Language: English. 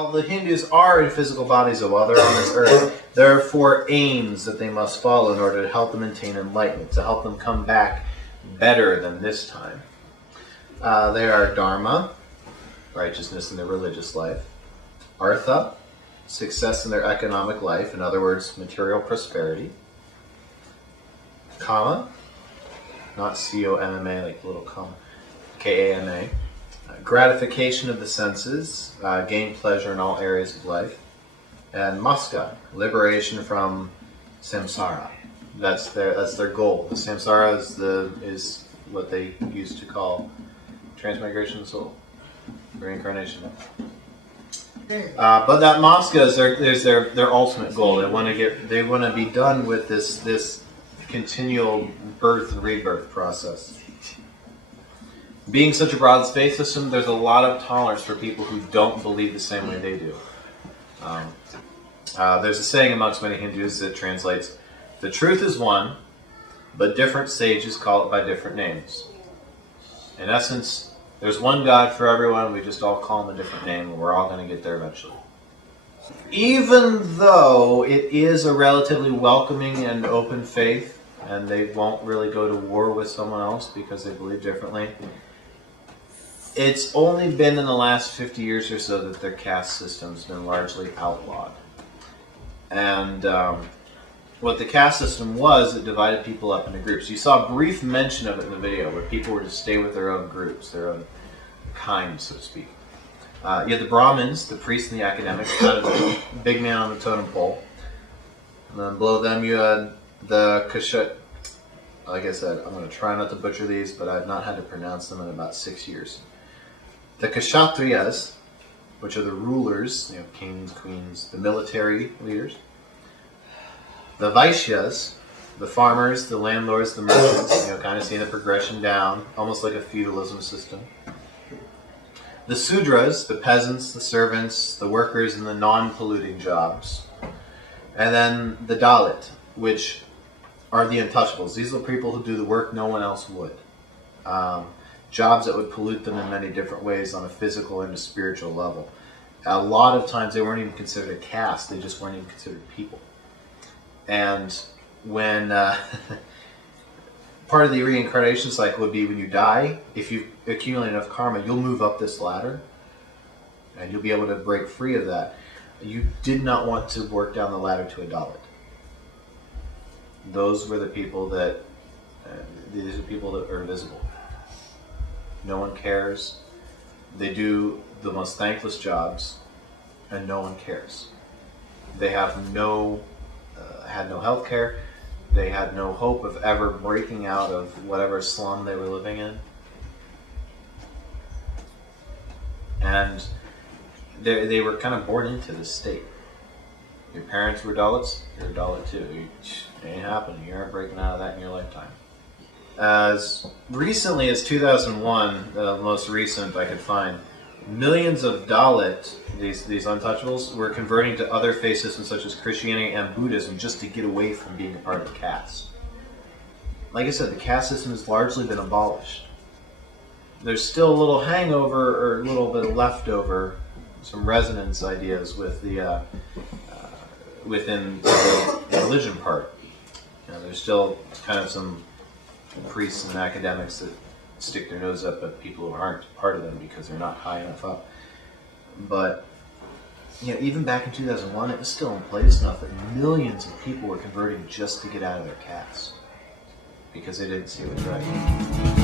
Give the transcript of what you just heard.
while the Hindus are in physical bodies, so while they're on this earth, there are 4 aims that they must follow in order to help them attain enlightenment, to help them come back better than this time. They are Dharma, righteousness in their religious life; Artha, success in their economic life, in other words, material prosperity; Kama, not C-O-M-M-A, like little comma, K-A-M-A, gratification of the senses, gain pleasure in all areas of life; and Moksha, liberation from samsara. That's their goal. The samsara is what they used to call transmigration of the soul, reincarnation. But that Moksha is their ultimate goal. They want to be done with this continual birth and rebirth process. Being such a broad faith system, there's a lot of tolerance for people who don't believe the same way they do. There's a saying amongst many Hindus that translates, "The truth is one, but different sages call it by different names." In essence, there's one God for everyone, we just all call him a different name, and we're all going to get there eventually. Even though it is a relatively welcoming and open faith, and they won't really go to war with someone else because they believe differently, it's only been in the last 50 years or so that their caste system's been largely outlawed. And what the caste system was, it divided people up into groups. You saw a brief mention of it in the video, where people were to stay with their own groups, their own kind, so to speak. You had the Brahmins, the priests and the academics, kind of the big man on the totem pole. And then below them you had the Kshat. Like I said, I'm going to try not to butcher these, but I've not had to pronounce them in about 6 years. The Kshatriyas, which are the rulers, kings, queens, the military leaders. The Vaishyas, the farmers, the landlords, the merchants, kind of seeing the progression down, almost like a feudalism system. The Sudras, the peasants, the servants, the workers in the non-polluting jobs. And then the Dalit, which are the untouchables. These are the people who do the work no one else would. Jobs that would pollute them in many different ways on a physical and a spiritual level. A lot of times they weren't even considered a caste, they just weren't even considered people. And when part of the reincarnation cycle would be when you die, if you accumulate enough karma, you'll move up this ladder and you'll be able to break free of that. You did not want to work down the ladder to a Dalit. Those were the people that, these are people that are invisible. No one cares. They do the most thankless jobs, and no one cares. They have had no health care. They had no hope of ever breaking out of whatever slum they were living in. And they were kind of born into this state. Your parents were Dalits, you're a Dalit too. It ain't happening. You aren't breaking out of that in your lifetime. As recently as 2001, the most recent I could find, millions of Dalit, these untouchables, were converting to other faith systems such as Christianity and Buddhism just to get away from being a part of the caste. Like I said, the caste system has largely been abolished. There's still a little hangover or a little bit of leftover, some resonance ideas with the within the religion part. There's still kind of some priests and academics that stick their nose up at people who aren't part of them because they're not high enough up. But even back in 2001, it was still in place enough that millions of people were converting just to get out of their caste because they didn't see it was right.